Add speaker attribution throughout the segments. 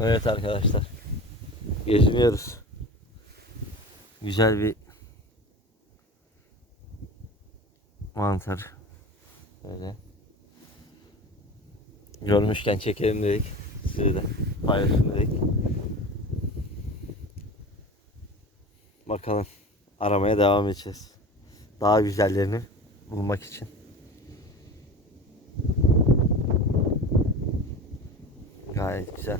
Speaker 1: Evet arkadaşlar. Geziniyoruz. Güzel bir mantar. Böyle. Görmüşken çekelim dedik. Size de paylaşalım dedik. Bakalım. Aramaya devam edeceğiz. Daha güzellerini bulmak için. Gayet güzel.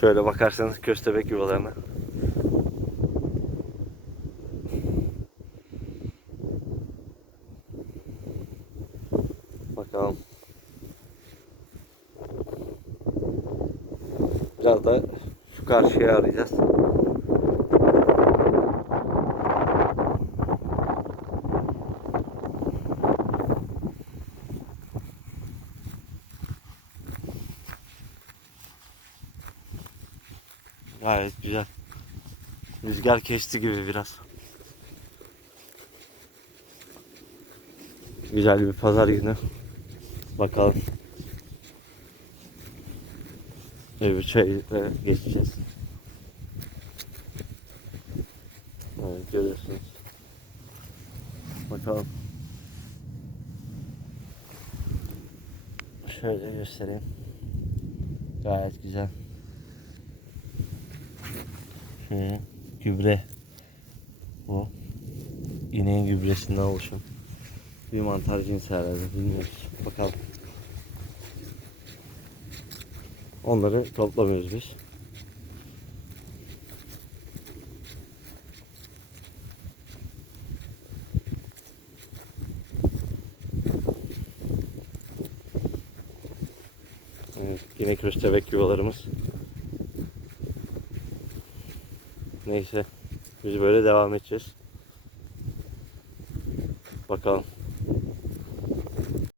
Speaker 1: Şöyle bakarsanız köstebek yuvalarına. Bakalım. Biraz da şu karşıya arayacağız. Gayet güzel. Rüzgar kesti gibi biraz. Güzel bir pazar günü. Bakalım. Öbür çayla geçeceğiz. Evet görüyorsunuz. Bakalım. Şöyle göstereyim. Gayet güzel. Şöyle gübre. Bu. İneğin gübresinden oluşan. Bir mantar cinsi herhalde bilmiyoruz. Bakalım. Onları toplamıyoruz biz. Evet, yine köstebek yuvalarımız. Neyse. Biz böyle devam edeceğiz. Bakalım.